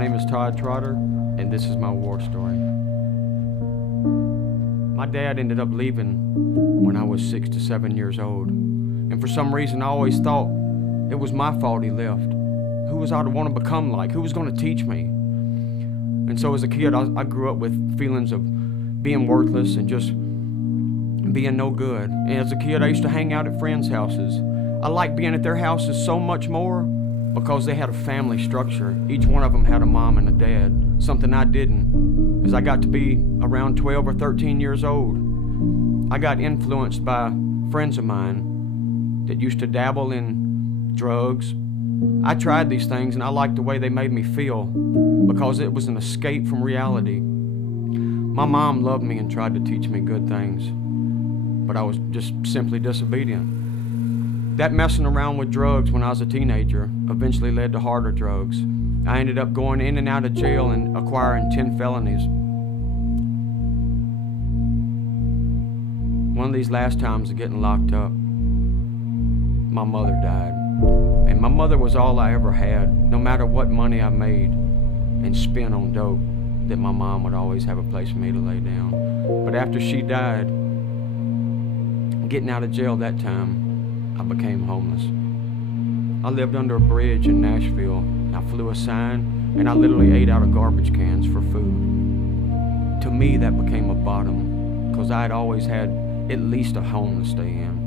name is Todd Trotter, and this is my war story. My dad ended up leaving when I was 6 to 7 years old. And for some reason, I always thought it was my fault he left. Who was I to want to become like? Who was going to teach me? And so as a kid, I grew up with feelings of being worthless and just being no good. And as a kid, I used to hang out at friends' houses. I liked being at their houses so much more because they had a family structure. Each one of them had a mom and a dad, something I didn't. As I got to be around 12 or 13 years old, I got influenced by friends of mine that used to dabble in drugs. I tried these things and I liked the way they made me feel because it was an escape from reality. My mom loved me and tried to teach me good things, but I was just simply disobedient. That messing around with drugs when I was a teenager eventually led to harder drugs. I ended up going in and out of jail and acquiring 10 felonies. One of these last times of getting locked up, my mother died. And my mother was all I ever had. No matter what money I made and spent on dope, that my mom would always have a place for me to lay down. But after she died, getting out of jail that time, I became homeless. I lived under a bridge in Nashville. I flew a sign and I literally ate out of garbage cans for food. To me, that became a bottom because I had always had at least a home to stay in.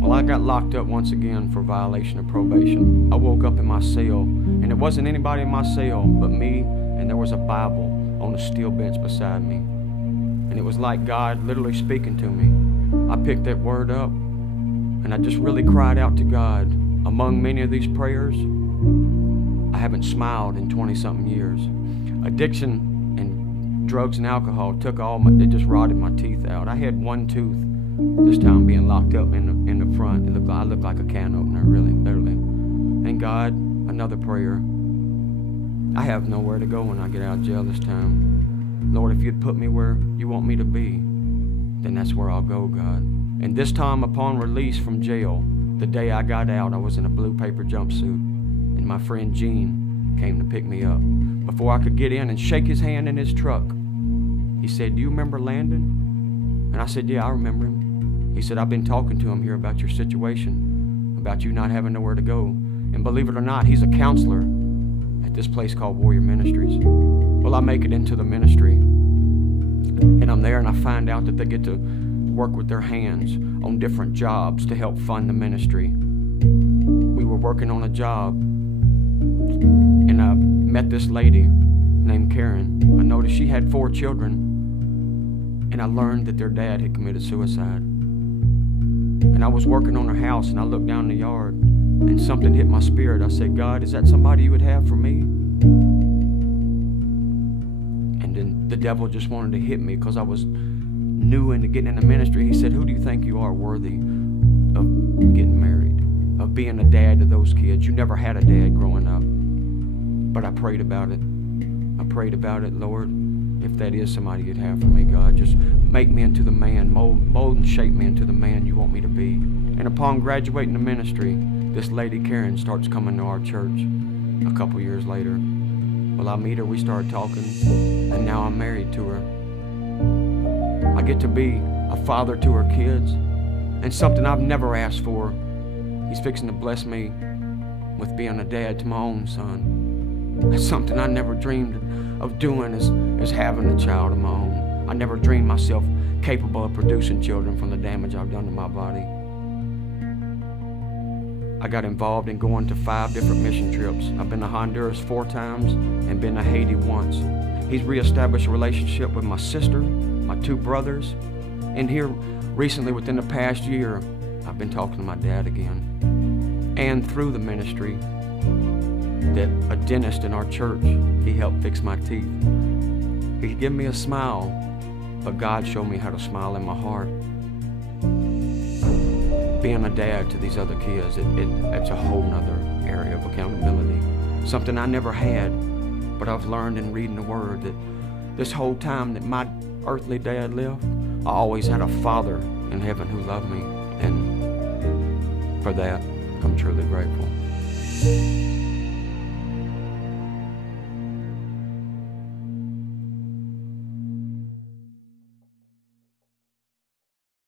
Well, I got locked up once again for violation of probation. I woke up in my cell and it wasn't anybody in my cell but me, and there was a Bible on a steel bench beside me. And it was like God literally speaking to me. I picked that word up and I just really cried out to God. Among many of these prayers, I haven't smiled in 20-something years. Addiction and drugs and alcohol took it just rotted my teeth out. I had one tooth this time being locked up in the front. I looked like a can opener, really, literally. And God, another prayer. I have nowhere to go when I get out of jail this time. Lord, if you'd put me where you want me to be, then that's where I'll go, God. And this time upon release from jail, the day I got out, I was in a blue paper jumpsuit, and my friend Gene came to pick me up. Before I could get in and shake his hand in his truck, he said, "Do you remember Landon?" And I said, "Yeah, I remember him." He said, "I've been talking to him here about your situation, about you not having nowhere to go. And believe it or not, he's a counselor at this place called Warrior Ministries." Well, I make it into the ministry, and I'm there and I find out that they get to work with their hands on different jobs to help fund the ministry. We were working on a job and I met this lady named Karen. I noticed she had 4 children, and I learned that their dad had committed suicide. And I was working on her house and I looked down the yard and something hit my spirit. I said, "God, is that somebody you would have for me?" And then the devil just wanted to hit me because I was new into getting into ministry. He said, "Who do you think you are worthy of getting married, of being a dad to those kids? You never had a dad growing up." But I prayed about it. I prayed about it, Lord, if that is somebody you'd have for me, God, just make me into the man, mold and shape me into the man you want me to be. And upon graduating the ministry, this lady Karen starts coming to our church a couple years later. Well, I meet her, we started talking, and now I'm married to her. I get to be a father to her kids, and something I've never asked for. He's fixing to bless me with being a dad to my own son. That's something I never dreamed of doing, is having a child of my own. I never dreamed myself capable of producing children from the damage I've done to my body. I got involved in going to 5 different mission trips. I've been to Honduras 4 times and been to Haiti once. He's reestablished a relationship with my sister, my 2 brothers, and here recently within the past year, I've been talking to my dad again. And through the ministry, that a dentist in our church, he helped fix my teeth. He gave me a smile, but God showed me how to smile in my heart. Being a dad to these other kids, it's a whole nother area of accountability. Something I never had, but I've learned in reading the Word that this whole time that my earthly dad lived, I always had a Father in heaven who loved me, and for that, I'm truly grateful.